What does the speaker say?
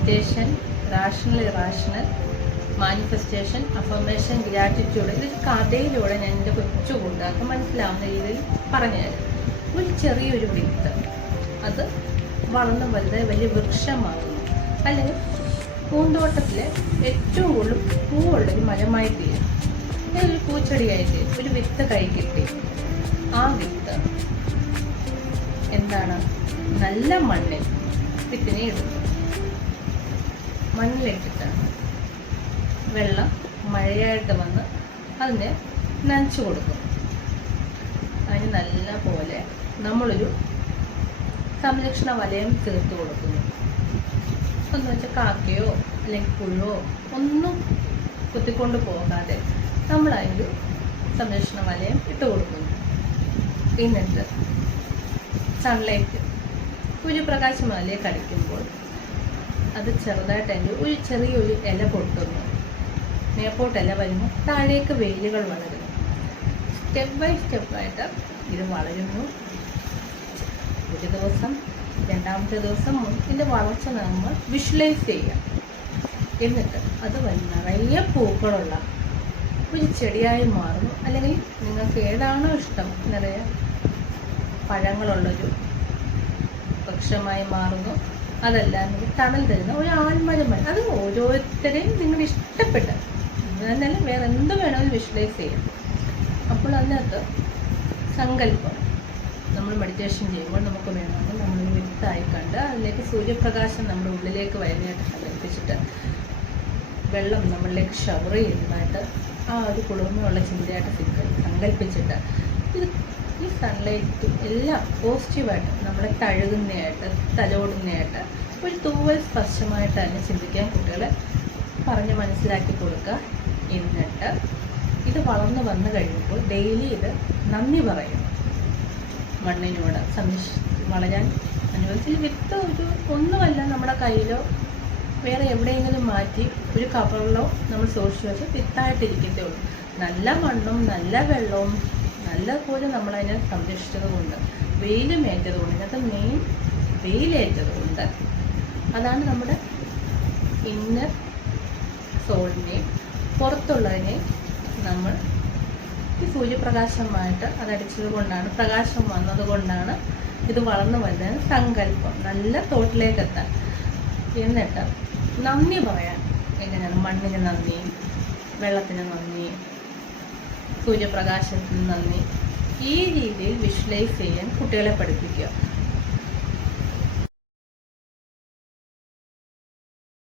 Meditation, rational irrational, manifestation, affirmation, gratitude. ഇത് കഥയിലൂടെ ഞാൻ എൻ്റെ കൊച്ചു കൂട്ടുകാർക്ക് മനസ്സിലാവുന്ന രീതിയിൽ പറഞ്ഞുതരാം. ഒരു ചെറിയൊരു വിത്ത് അത് വളർന്ന് വലുതായി വലിയ വൃക്ഷമാകുന്നു, അല്ലെങ്കിൽ പൂന്തോട്ടത്തിലെ ഏറ്റവും കൂടുതൽ പൂവുള്ളൊരു മരമായി തീരും, ഒരു പൂച്ചെടിയായി തീരും. ഒരു വിത്ത് കൈ കിട്ടി, ആ വിത്ത് എന്താണ്, നല്ല മണ്ണിൽ വിത്തിനെ ഇടുന്നു. മണ്ണിലിട്ടിട്ട് വെള്ളം മഴയായിട്ട് വന്ന് അതിനെ നനച്ചു കൊടുക്കും. അതിന് നല്ല പോലെ നമ്മളൊരു സംരക്ഷണ വലയം തീർത്ത് കൊടുക്കുന്നു. എന്ന് വെച്ചാൽ കാക്കയോ അല്ലെങ്കിൽ പുഴുവോ ഒന്നും കുത്തിക്കൊണ്ട് പോകാതെ നമ്മൾ അതിനൊരു സംരക്ഷണ വലയം ഇട്ട് കൊടുക്കുന്നു. എന്നിട്ട് സൺലൈറ്റ്, സൂര്യപ്രകാശം അതിലേക്ക് അടിക്കുമ്പോൾ അത് ചെറുതായിട്ട് അതിൻ്റെ ഒരു ചെറിയൊരു ഇല പൊട്ടുന്നു. മേപ്പോട്ട് ഇല വരുമ്പോൾ താഴേക്ക് വേരുകൾ വളരുന്നു. സ്റ്റെപ്പ് ബൈ സ്റ്റെപ്പായിട്ട് ഇത് വളരുന്നു. ഒരു ദിവസം, രണ്ടാമത്തെ ദിവസം ഇതിൻ്റെ വളർച്ച നമ്മൾ വിഷ്വലൈസ് ചെയ്യാം. എന്നിട്ട് അത് നിറയെ പൂക്കളുള്ള ഒരു ചെടിയായി മാറുന്നു. അല്ലെങ്കിൽ നിങ്ങൾക്ക് ഏതാണോ ഇഷ്ടം, നിറയെ പഴങ്ങളുള്ളൊരു വൃക്ഷമായി മാറുന്നു. അതല്ലാതെ തണൽ തരുന്ന ഒരു ആൽമരമായി. അത് ഓരോരുത്തരെയും നിങ്ങൾ ഇഷ്ടപ്പെട്ട എന്നല്ല വേറെ എന്ത് വേണമെങ്കിലും വിഷ്വലൈസ് ചെയ്യാം. അപ്പോൾ അതിനകത്ത് സങ്കല്പം, നമ്മൾ മെഡിറ്റേഷൻ ചെയ്യുമ്പോൾ നമുക്ക് വേണമെങ്കിൽ നമ്മളൊരു വിത്തായി കണ്ട് അതിലേക്ക് സൂര്യപ്രകാശം നമ്മുടെ ഉള്ളിലേക്ക് വരുന്നതായിട്ട് സങ്കല്പിച്ചിട്ട് വെള്ളം നമ്മളിലേക്ക് ഷവർ ചെയ്യുന്നതായിട്ട് ആ ഒരു കുളിർമയുള്ള ചിന്തയായിട്ട് സങ്കല്പിച്ചിട്ട് ഈ സൺലൈറ്റ് എല്ലാം പോസിറ്റീവായിട്ട് നമ്മളെ തഴുകുന്നതായിട്ട്, തലോടുന്നതായിട്ട്, ഒരു തൂവൽ സ്പർശമായിട്ട് തന്നെ ചിന്തിക്കാൻ കുട്ടികളെ പറഞ്ഞ് മനസ്സിലാക്കി കൊടുക്കുക. എന്നിട്ട് ഇത് വളർന്നു വന്നു കഴിയുമ്പോൾ ഡെയിലി ഇത് നന്ദി പറയണം. മണ്ണിനോട് വളരാൻ അനുവദിച്ച് വിത്ത് ഒന്നുമല്ല നമ്മുടെ കയ്യിലോ വേറെ എവിടെയെങ്കിലും മാറ്റി ഒരു കവറിലോ നമ്മൾ സൂക്ഷിച്ച് വെച്ച് വിത്തായിട്ടിരിക്കത്തേ ഉള്ളൂ. നല്ല മണ്ണും നല്ല വെള്ളവും നല്ലപോലെ നമ്മളതിനെ സംരക്ഷിച്ചത് കൊണ്ട്, വെയിലുമേറ്റത് കൊണ്ട്, ഇതിനകത്ത് മെയിൻ വെയിലേറ്റത് കൊണ്ട്, അതാണ് നമ്മുടെ ഇന്നർ സോളിനെയും പുറത്തുള്ളതിനെയും നമ്മൾ ഈ സൂര്യപ്രകാശമായിട്ട് അതടിച്ചത് കൊണ്ടാണ്, പ്രകാശം വന്നതുകൊണ്ടാണ് ഇത് വളർന്നു വരുന്നതിന് സങ്കല്പം, നല്ല തോട്ടിലേക്ക് എത്താൻ. എന്നിട്ട് നന്ദി പറയാൻ എങ്ങനെയാണ്, മണ്ണിന് നന്ദി, വെള്ളത്തിന് നന്ദി, സൂര്യപ്രകാശത്തിന് നന്ദി, ഈ രീതിയിൽ വിഷ്വലൈസ് ചെയ്യാൻ കുട്ടികളെ പഠിപ്പിക്കുക.